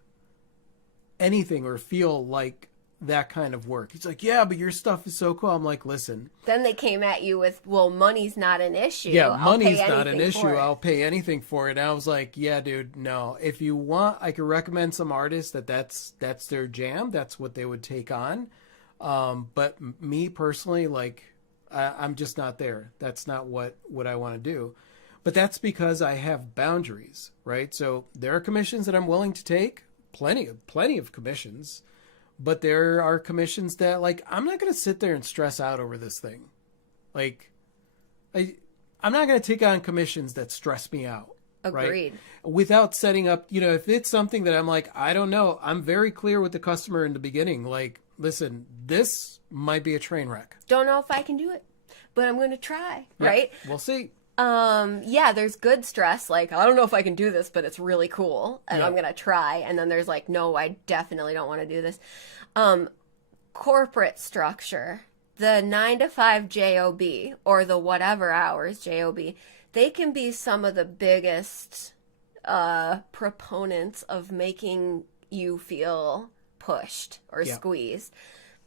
anything or feel like that kind of work? He's like, yeah, but your stuff is so cool. I'm like, listen. Then they came at you with, well, money's not an issue. Yeah, I'll money's pay not an anything issue. for it. I'll pay anything for it. And I was like, yeah, dude, no. If you want, I could recommend some artists that's their jam. That's what they would take on. But me personally, like, I'm just not there. That's not what I want to do. But that's because I have boundaries, right? So there are commissions that I'm willing to take, plenty of commissions. But there are commissions that, like, I'm not going to sit there and stress out over this thing. Like, I'm not going to take on commissions that stress me out. Agreed. Right? Without setting up, if it's something that I'm like, I don't know, I'm very clear with the customer in the beginning. Like, listen, this might be a train wreck. Don't know if I can do it, but I'm going to try, Yeah, right? We'll see. Yeah, there's good stress. Like, I don't know if I can do this, but it's really cool and Yeah. I'm going to try. And then there's like, no, I definitely don't want to do this. Corporate structure, the 9 to 5 job or the whatever hours job, they can be some of the biggest, proponents of making you feel pushed or Yeah. squeezed.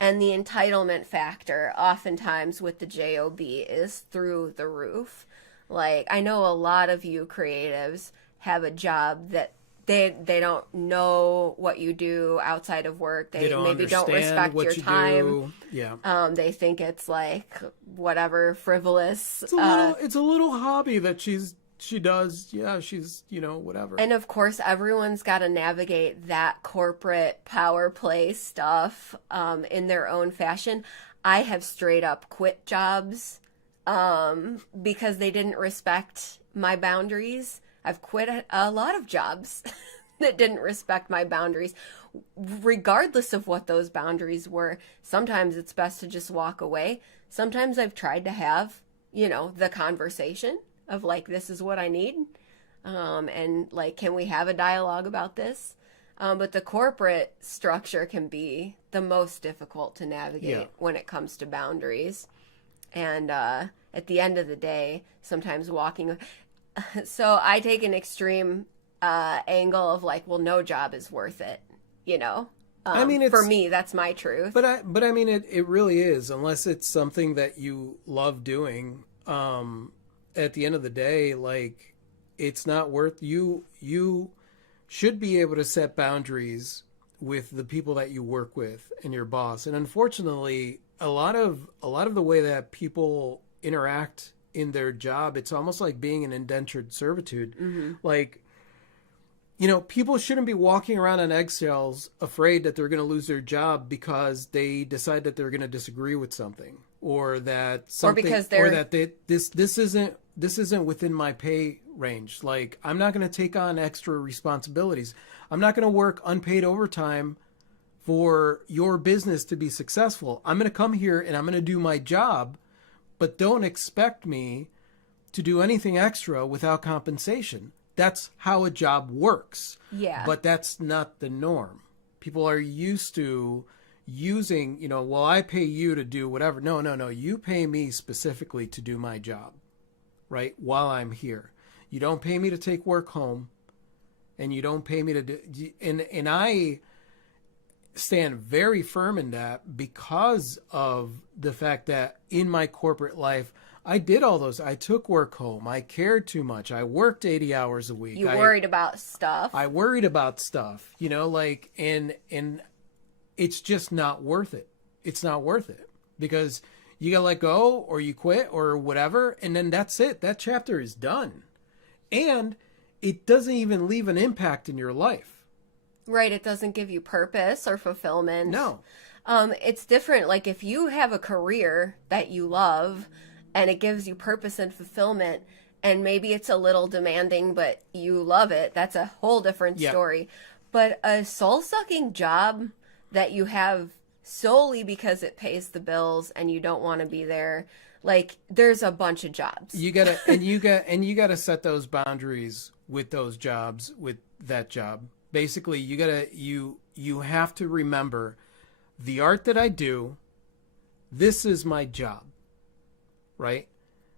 And the entitlement factor oftentimes with the job is through the roof. Like, I know a lot of you creatives have a job that they don't know what you do outside of work. They maybe don't understand respect what your you time. do. Yeah. They think it's like whatever frivolous. It's a little hobby that she does. Yeah, she's, whatever. And of course, everyone's got to navigate that corporate power play stuff in their own fashion. I have straight up quit jobs because they didn't respect my boundaries. I've quit a lot of jobs that didn't respect my boundaries, regardless of what those boundaries were. Sometimes it's best to just walk away. Sometimes I've tried to have, the conversation of like, this is what I need. And like, can we have a dialogue about this? But the corporate structure can be the most difficult to navigate when it comes to boundaries. And at the end of the day, sometimes walking. So I take an extreme angle of like, well, no job is worth it, I mean, for me, that's my truth. But I mean, it really is, unless it's something that you love doing. At the end of the day, like, it's not worth you should be able to set boundaries with the people that you work with and your boss. And unfortunately, a lot of the way that people interact in their job, it's almost like being an indentured servitude. Mm-hmm. Like, people shouldn't be walking around on eggshells afraid that they're going to lose their job because they decide that they're going to disagree with something, or that something, or that this isn't within my pay range. Like, I'm not going to take on extra responsibilities. I'm not going to work unpaid overtime for your business to be successful. I'm going to come here and I'm going to do my job, but don't expect me to do anything extra without compensation. That's how a job works. Yeah. But that's not the norm. People are used to using, well, I pay you to do whatever. No. You pay me specifically to do my job, right? While I'm here. You don't pay me to take work home, and you don't pay me to do, and I stand very firm in that because of the fact that in my corporate life, I did all those. I took work home. I cared too much. I worked 80 hours a week. You worried about stuff. I worried about stuff, and it's just not worth it. It's not worth it because you got to let go or you quit or whatever. And then that's it. That chapter is done. And it doesn't even leave an impact in your life. Right. It doesn't give you purpose or fulfillment. No. It's different. Like, if you have a career that you love and it gives you purpose and fulfillment, and maybe it's a little demanding, but you love it, that's a whole different story. But a soul-sucking job that you have solely because it pays the bills and you don't want to be there, like, there's a bunch of jobs. You gotta set those boundaries with those jobs, with that job. Basically, you have to remember the art that I do, this is my job, right?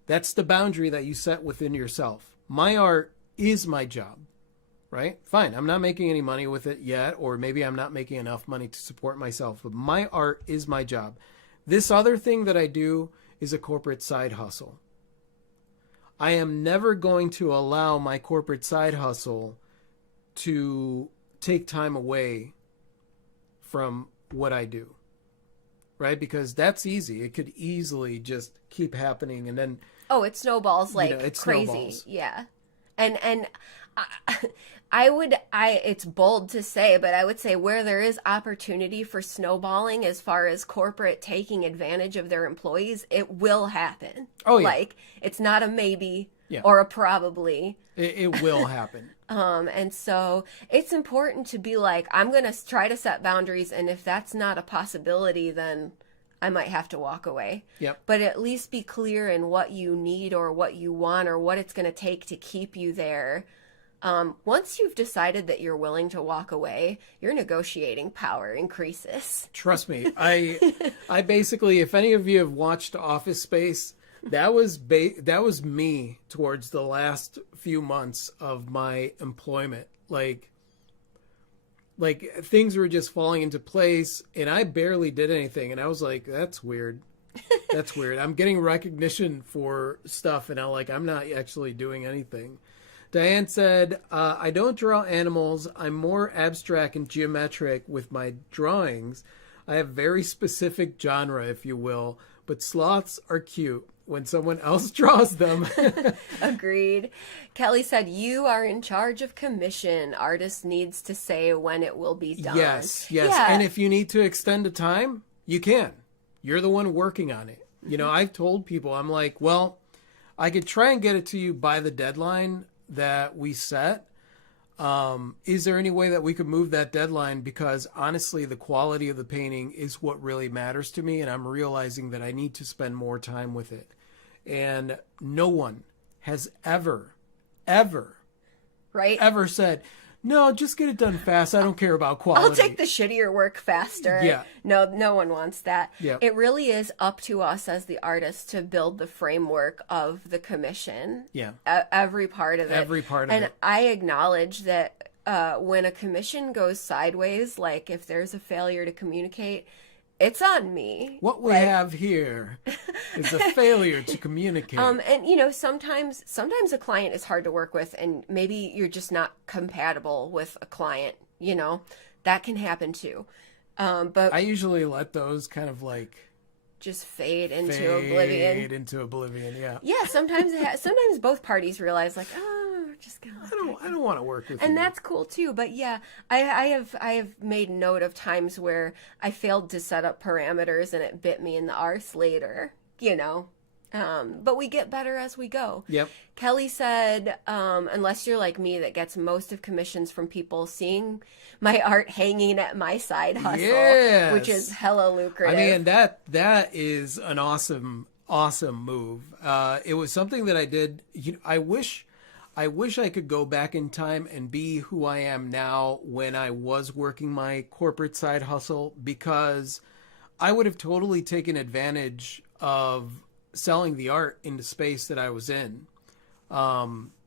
That's the boundary that you set within yourself. My art is my job, right? Fine, I'm not making any money with it yet, or maybe I'm not making enough money to support myself, but my art is my job. This other thing that I do is a corporate side hustle. I am never going to allow my corporate side hustle to take time away from what I do, right? Because that's easy. It could easily just keep happening, and then Oh, it snowballs like it crazy. snowballs. Yeah. And it's bold to say, but I would say where there is opportunity for snowballing as far as corporate taking advantage of their employees, it will happen. Oh, yeah. Like, it's not a maybe Yeah. or a probably. it will happen. And so it's important to be like, I'm going to try to set boundaries, and if that's not a possibility, then I might have to walk away. Yep. But at least be clear in what you need or what you want or what it's going to take to keep you there. Once you've decided that you're willing to walk away, your negotiating power increases. Trust me. I basically, if any of you have watched Office Space, that was me towards the last few months of my employment. Like things were just falling into place, and I barely did anything, and I was like, that's weird. That's weird. I'm getting recognition for stuff, and I'm not actually doing anything. Diane said, I don't draw animals. I'm more abstract and geometric with my drawings. I have very specific genre, if you will, but sloths are cute when someone else draws them. Agreed. Kelly said, you are in charge of commission. Artist needs to say when it will be done. Yes. Yeah. And if you need to extend the time, you can. You're the one working on it. You know, I've told people, I'm like, well, I could try and get it to you by the deadline that we set. Is there any way that we could move that deadline? Because honestly, the quality of the painting is what really matters to me, and I'm realizing that I need to spend more time with it. And no one has ever right? said, no, just get it done fast. I don't care about quality. I'll take the shittier work faster. Yeah. No one wants that. Yeah. It really is up to us as the artists to build the framework of the commission. Yeah. Every part of it. Every part of and it. I acknowledge that when a commission goes sideways, like if there's a failure to communicate, it's on me. What we have here is a failure to communicate. And you know, sometimes a client is hard to work with, and maybe you're just not compatible with a client. You know, that can happen too. But I usually let those kind of just fade into oblivion. Yeah. Yeah, sometimes sometimes both parties realize like, oh, we're just gonna. I don't want to work with you. And that's cool too. But yeah, I have made note of times where I failed to set up parameters and it bit me in the arse later. You know. But we get better as we go. Yep. Kelly said, unless you're like me that gets most of commissions from people seeing my art hanging at my side hustle, Yes. which is hella lucrative. I mean, that is an awesome move. It was something that I did. I wish I could go back in time and be who I am now when I was working my corporate side hustle, because I would have totally taken advantage of selling the art in the space that I was in.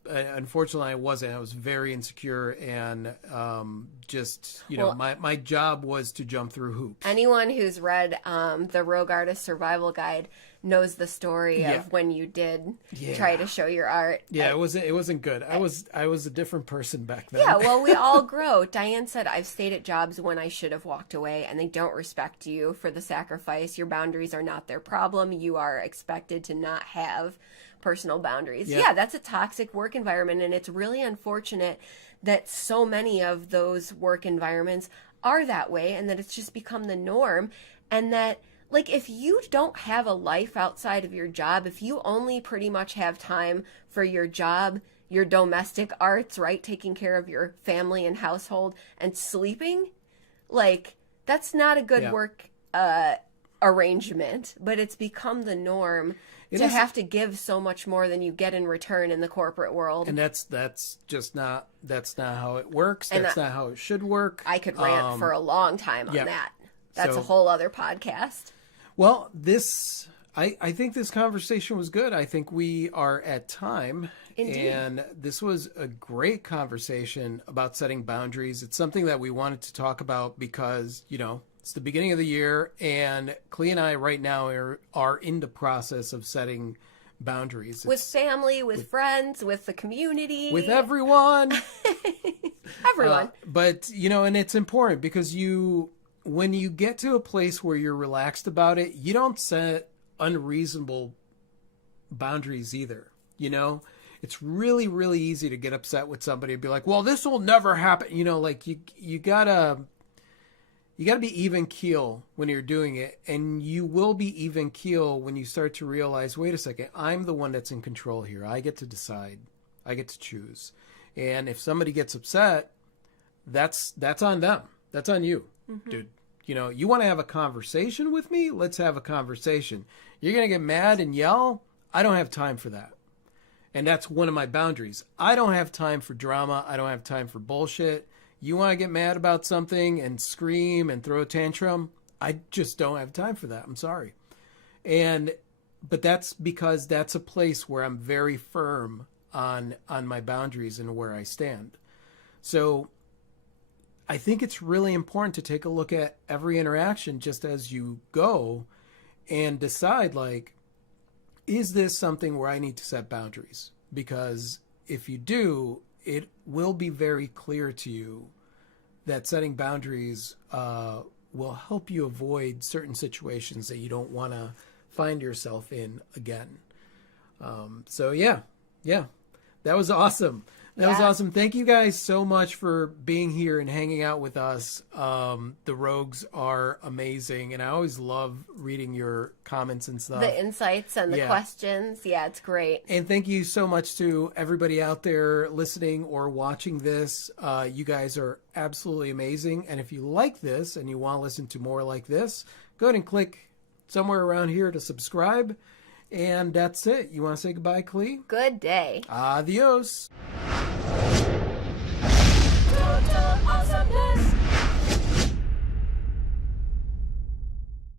Unfortunately, I wasn't. I was very insecure, and my job was to jump through hoops. Anyone who's read the Rogue Artist Survival Guide knows the story of when you did try to show your art. Yeah, it wasn't good. I was a different person back then. Yeah, well, we all grow. Diane said, I've stayed at jobs when I should have walked away, and they don't respect you for the sacrifice. Your boundaries are not their problem. You are expected to not have personal boundaries. Yep. Yeah, that's a toxic work environment, and it's really unfortunate that so many of those work environments are that way, and that it's just become the norm, and that like, if you don't have a life outside of your job, if you only pretty much have time for your job, your domestic arts, right, taking care of your family and household and sleeping, like, that's not a good work arrangement, but it's become the norm to have to give so much more than you get in return in the corporate world. And that's not how it works. That's not how it should work. I could rant for a long time on that. That's So- a whole other podcast. Well, I think this conversation was good. I think we are at time. Indeed. And this was a great conversation about setting boundaries. It's something that we wanted to talk about because, it's the beginning of the year, and Clea and I right now are in the process of setting boundaries. With family, with friends, with the community. With everyone. Everyone. But, and it's important because when you get to a place where you're relaxed about it, you don't set unreasonable boundaries either. It's really, really easy to get upset with somebody and be like, well, this will never happen. You gotta be even keel when you're doing it. And you will be even keel when you start to realize, wait a second, I'm the one that's in control here. I get to decide. I get to choose. And if somebody gets upset, that's on them. That's on you, dude. You want to have a conversation with me? Let's have a conversation. You're going to get mad and yell? I don't have time for that. And that's one of my boundaries. I don't have time for drama. I don't have time for bullshit. You want to get mad about something and scream and throw a tantrum? I just don't have time for that. I'm sorry. But that's because that's a place where I'm very firm on my boundaries and where I stand. So I think it's really important to take a look at every interaction just as you go and decide, is this something where I need to set boundaries? Because if you do, it will be very clear to you that setting boundaries will help you avoid certain situations that you don't want to find yourself in again. So yeah, that was awesome. That was awesome. Thank you guys so much for being here and hanging out with us. The Rogues are amazing, and I always love reading your comments and stuff. The insights and the questions. Yeah, it's great. And thank you so much to everybody out there listening or watching this. You guys are absolutely amazing. And if you like this and you want to listen to more like this, go ahead and click somewhere around here to subscribe. And that's it. You want to say goodbye, Clee? Good day. Adios.